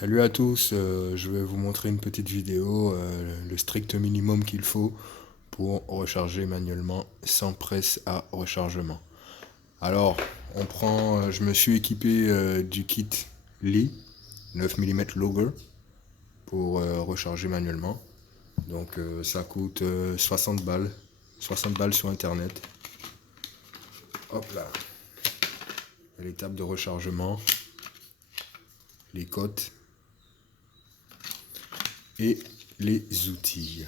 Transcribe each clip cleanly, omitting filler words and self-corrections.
Salut à tous, je vais vous montrer une petite vidéo, le strict minimum qu'il faut pour recharger manuellement sans presse à rechargement. Alors, je me suis équipé du kit Lee 9 mm Logger pour recharger manuellement. Donc ça coûte 60 balles, 60 balles sur internet. Hop là, l'étape de rechargement, les cotes et les outils.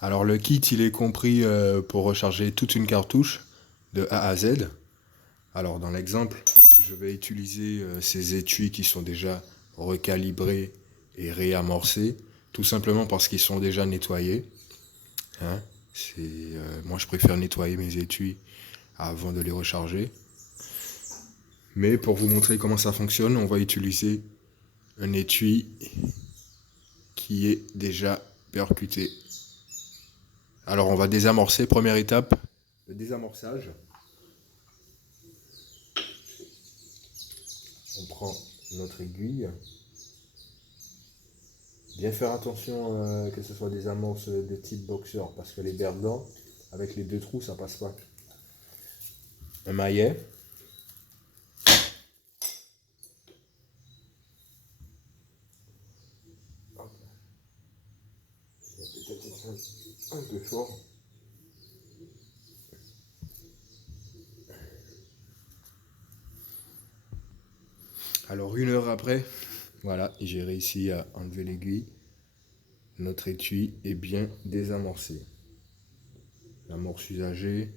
Alors le kit, il est compris pour recharger toute une cartouche de A à Z. Alors dans l'exemple, je vais utiliser ces étuis qui sont déjà recalibrés et réamorcés, tout simplement parce qu'ils sont déjà nettoyés. Hein. Moi je préfère nettoyer mes étuis avant de les recharger. Mais pour vous montrer comment ça fonctionne, on va utiliser un étui qui est déjà percuté. Alors on va désamorcer, première étape, le désamorçage. On prend notre aiguille. Bien faire attention que ce soit des amorces de type boxer parce que les berdants, avec les deux trous, ça passe pas. Un maillet. Peut-être un peu fort. Alors 1 heure après, voilà, j'ai réussi à enlever l'aiguille. Notre étui est bien désamorcé. L'amorce usagée.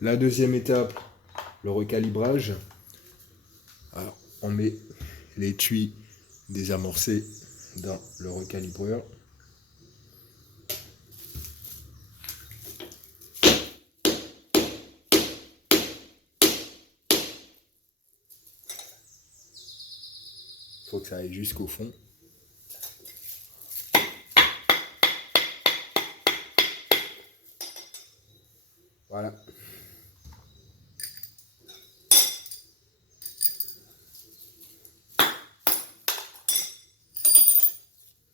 La deuxième étape, le recalibrage. Alors, on met l'étui désamorcé dans le recalibreur. Il faut que ça aille jusqu'au fond. Voilà.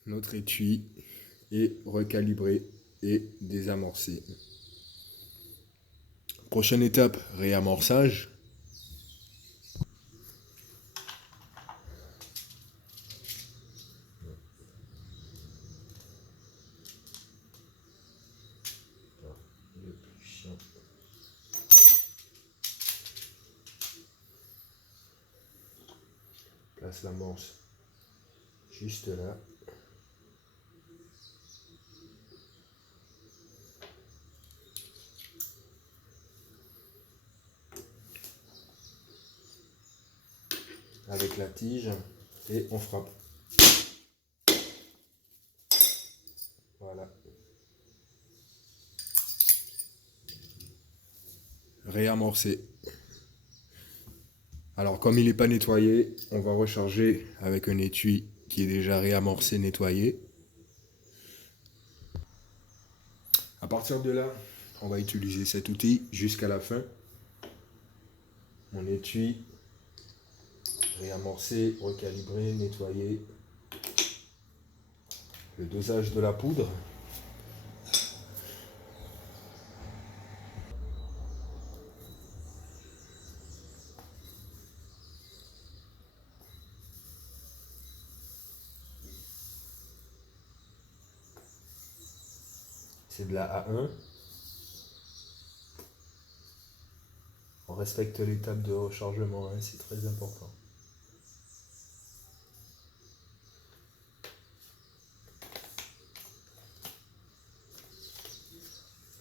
Notre étui est recalibré et désamorcé. Prochaine étape, réamorçage. Le plus chiant. Place l'amorce juste là. Avec la tige et on frappe. Voilà. Réamorcer. Alors comme il n'est pas nettoyé, on va recharger avec un étui qui est déjà réamorcé, nettoyé. À partir de là, on va utiliser cet outil jusqu'à la fin. Mon étui réamorcé, recalibré, nettoyé. Le dosage de la poudre. C'est de la A1. On respecte l'étape de rechargement, hein, c'est très important.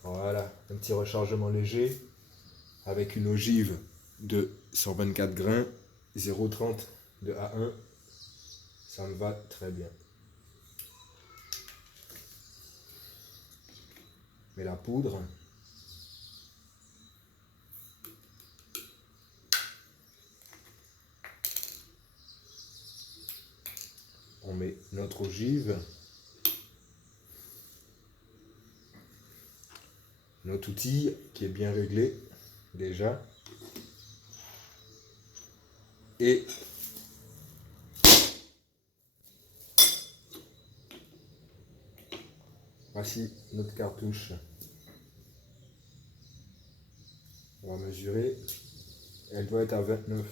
Voilà, un petit rechargement léger avec une ogive de 124 grains, 0,30 de A1. Ça me va très bien. Mais la poudre, on met notre ogive. notre outil qui est bien réglé déjà. Et voici notre cartouche. On va mesurer. Elle doit être à 29.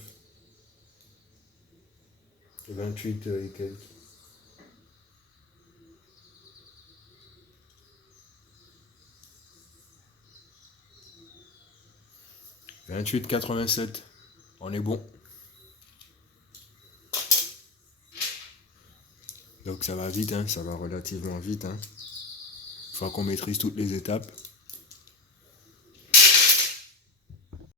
28 et quelques. « 28,87. On est bon. Donc ça va vite, hein, ça va relativement vite. Une fois qu'on maîtrise toutes les étapes.